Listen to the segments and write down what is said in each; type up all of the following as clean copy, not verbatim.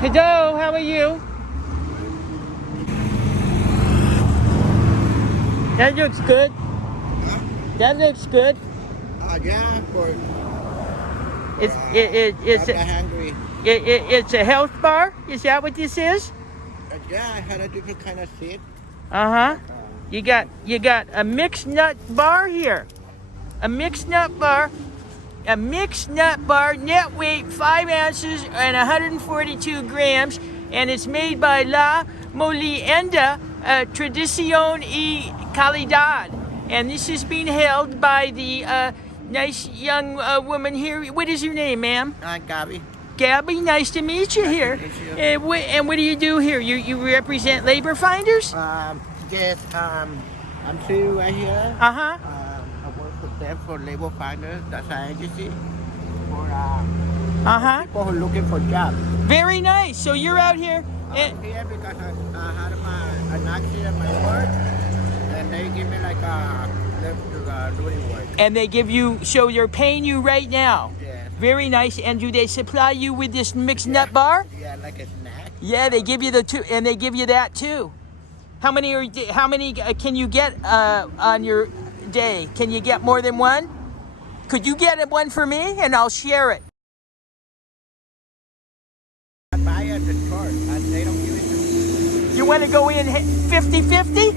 Hello, how are you? That looks good. Huh? That looks good. Yeah, for It's I'm hungry. it's a health bar. Is that what this is? Yeah, I had a different kind of seed. You got a mixed nut bar here. A mixed nut bar. A mixed nut bar, net weight 5 ounces and 142 grams, and it's made by La Molienda Tradición y Calidad. And this is being held by the nice young woman here. What is your name, ma'am? Gabi. Gabi, nice to meet you here. Nice to meet you. And what do you do here? You represent labor finders? Yes, I'm sitting right here. Uh-huh. I work for them for labor finders. That's an agency for people who are looking for jobs. Very nice. So you're out here. I'm here because I had an accident at my work, and they give me like a lift to doing work. And they give you, so they're paying you right now. Yeah. Very nice. And do they supply you with this mixed nut bar? Yeah, like a snack. Yeah, they give you the two, and they give you that too. How many can you get on your day? Can you get more than one? Could you get one for me, and I'll share it? I buy at the store, and they don't give it to me. You want to go in 50-50?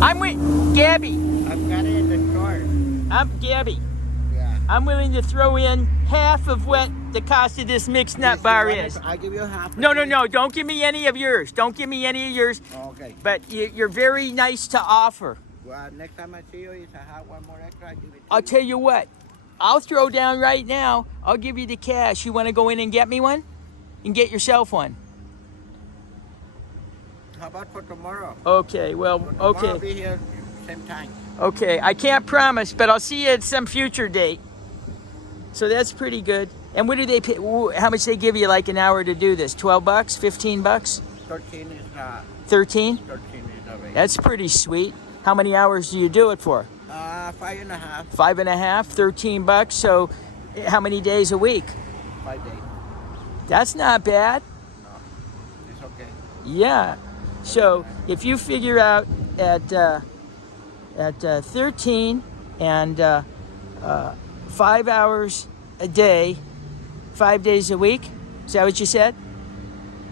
I'm with Gabi. I've got it at the store. I'm Gabi. Yeah. I'm willing to throw in half of what the cost of this mixed nut bar is. I give you half. No. Don't give me any of yours. Don't give me any of yours. Okay. But you're very nice to offer. Well, next time I see you, if I have one more extra, I give it to I'll you. tell you what. I'll throw down right now. I'll give you the cash. You want to go in and get me one? And get yourself one. How about for tomorrow? Okay, well, Tomorrow okay. I'll be here same time. Okay, I can't promise, but I'll see you at some future date. So that's pretty good. And what do they pay? How much they give you like an hour to do this? 12 bucks? 15 bucks? 13 is 13? 13 is the rate. That's pretty sweet. How many hours do you do it for? 5.5. 5.5, 13 bucks. So how many days a week? 5 days. That's not bad. No, it's okay. Yeah. So if you figure out at 13 and 5 hours a day, 5 days a week, is that what you said?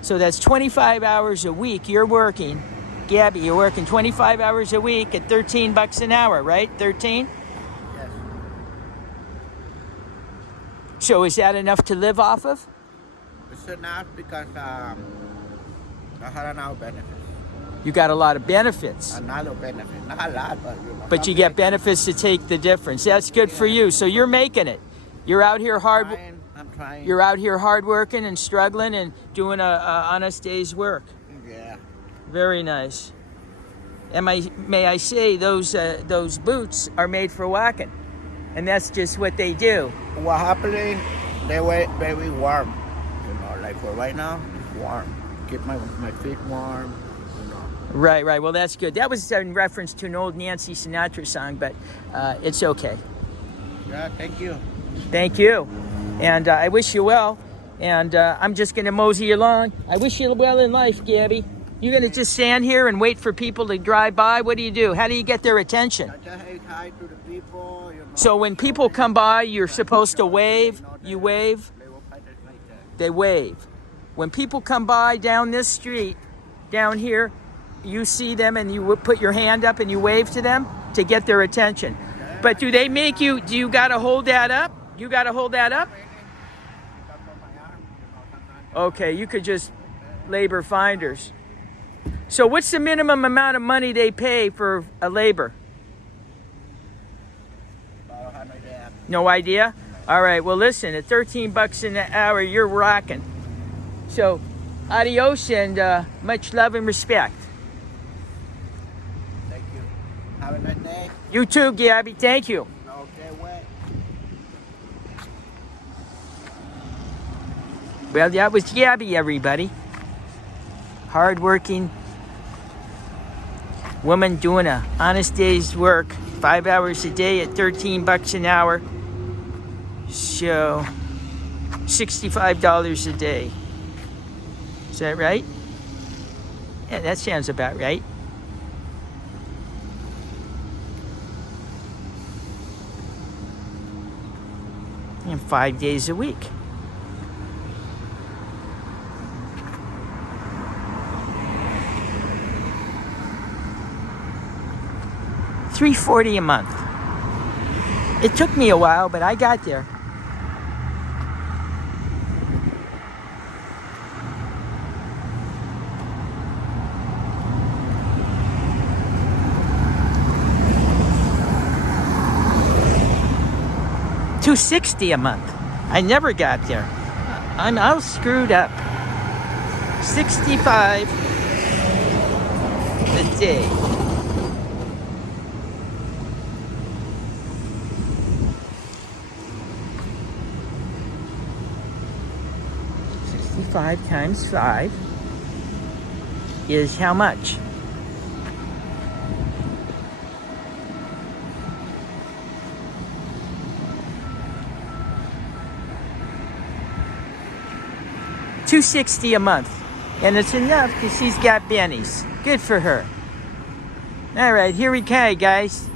So that's 25 hours a week you're working. Gabi, you're working 25 hours a week at 13 bucks an hour, right? 13? Yes. So is that enough to live off of? It's enough because I had another benefit. You got a lot of benefits. Another benefit. Not a lot, but you know. But you get benefits to take the difference. That's good for you. So you're making it. You're out here hard. I'm trying. You're out here hard working and struggling and doing a honest day's work. Yeah. Very nice. And may I say those boots are made for walking, and that's just what they do. What happened? They were very warm. You know, like for right now, it's warm. Keep my feet warm. You know. Right. Well, that's good. That was in reference to an old Nancy Sinatra song, but it's okay. Yeah. Thank you. Thank you. And I wish you well. And I'm just going to mosey along. I wish you well in life, Gabi. You're going to just stand here and wait for people to drive by? What do? How do you get their attention? I just say hi to the people. You know. So when people come by, you're supposed to wave? You wave? They wave. When people come by down this street, down here, you see them and you put your hand up and you wave to them to get their attention. But do they make you, do you got to hold that up? You got to hold that up? Okay, you could just labor finders. So what's the minimum amount of money they pay for a labor? No idea? All right, well listen, at 13 bucks an hour, you're rocking. So, adios and much love and respect. Thank you. Have a nice day. You too, Gabi. Thank you. Okay, wait. Well, that was Gabi, everybody. Hard-working woman doing a honest day's work, 5 hours a day at 13 bucks an hour. So $65 a day. Is that right? Yeah, that sounds about right. And 5 days a week. $340 a month. It took me a while, but I got there. $260 a month. I never got there. I'm all screwed up. 65 a day. $65 times 5 is how much? $260 a month, and it's enough because she's got bennies. Good for her. All right, here we go, guys.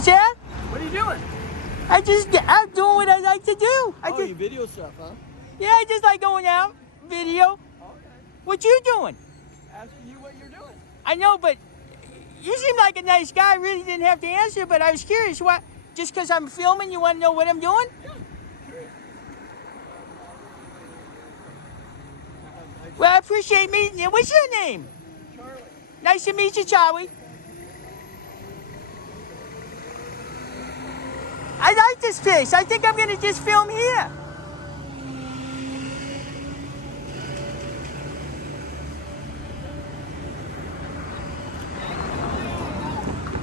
What's that? What are you doing? I'm doing what I like to do. You video stuff, huh? Yeah, I just like going out, video. Okay. What you doing? Asking you what you're doing. I know, but you seem like a nice guy. I really didn't have to answer, but I was curious. What? Just because I'm filming, you want to know what I'm doing? Yeah. Well, I appreciate meeting you. What's your name? Charlie. Nice to meet you, Chawe. I like this place. I think I'm going to just film here.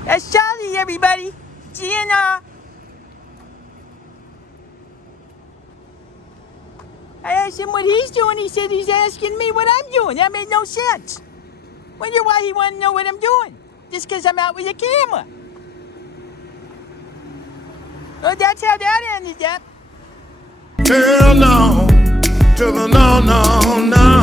That's Charlie, everybody. GNR. I asked him what he's doing. He said he's asking me what I'm doing. That made no sense. Wonder why he wanted to know what I'm doing. Just because I'm out with a camera. Well, that's how that ended up. Hell no, to the no, no, no.